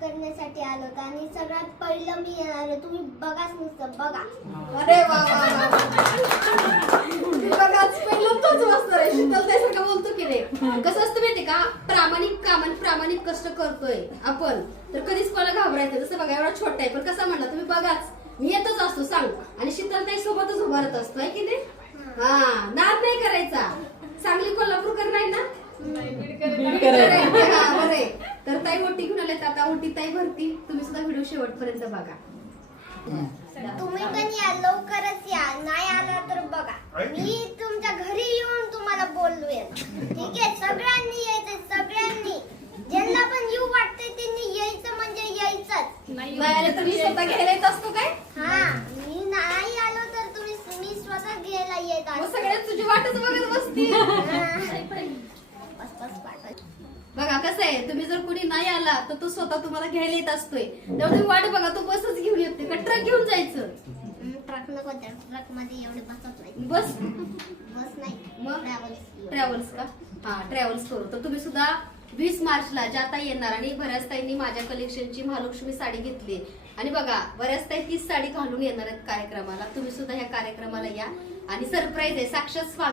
करण्यासाठी आलो होतो आणि सगळ्यात पहिलं मी येणार आहे. तुम्ही बघाच नुसतं बघा. अरे वा वा बघाच पहिलं तोच वाचणार आहे. शीतलताईसारखं बोलतो की नाही. कसं असतं माहितीये का, प्रामाणिक काम आणि प्रामाणिक कष्ट करतोय आपण तर कधीच कोणाला घाबरायचं. जसं बघा एवढा छोटा आहे पण कसा म्हणला तुम्ही बघाच मी येतच असतो सांग आणि शीतलताई सोबतच उभारत असतो आहे की नाही. हा नाद नाही करायचा. सांगली कोल्हापूरकर नाही ना. तर ताई ओटी घेऊन आले. आता ओटी ताई भरती. तुम्ही सुद्धा व्हिडिओ शेवटपर्यंत बघा. तुम्ही पण या, लवकरच या. नाही आला तर बघा मी तुमच्या घरी येऊन तुम्हाला बोललोय. ठीक आहे, सगळ्यांनी यायचं. सगळ्यांनी ज्यांना पण येऊ वाटतंय त्यांनी यायचं म्हणजे यायचंच. नाही आले तर मी स्वतः घ्यायला येत असतो काय. हा मी नाही आलो तर मी स्वतः घ्यायला येत मग असतो. सगळ्यात तुझी वाटच बघत बसती. बघा कसं आहे, तुम्ही जर कुणी नाही आला तर तो स्वतः तुम्हाला घ्यायला येत असतोय. तेव्हा तुम्ही वाट बघा. तो बसच घेऊन येते का ट्रक घेऊन जायचं. ट्रक नको, त्या ट्रक मध्ये एवढे बसत नाही. बस नाही मग ट्रॅव्हल्स. ट्रॅव्हल्स का. हा ट्रॅव्हल्स करू. तर तुम्ही सुद्धा 20 मार्चला ज्या ताई येणार आणि बऱ्याच ताईंनी माझ्या कलेक्शनची महालक्ष्मी साडी घेतली आणि बघा बऱ्याच ताई तीच साडी घालून येणार आहेत कार्यक्रमाला. तुम्ही सुद्धा ह्या कार्यक्रमाला या आणि सरप्राईज आहे. साक्षात स्वागत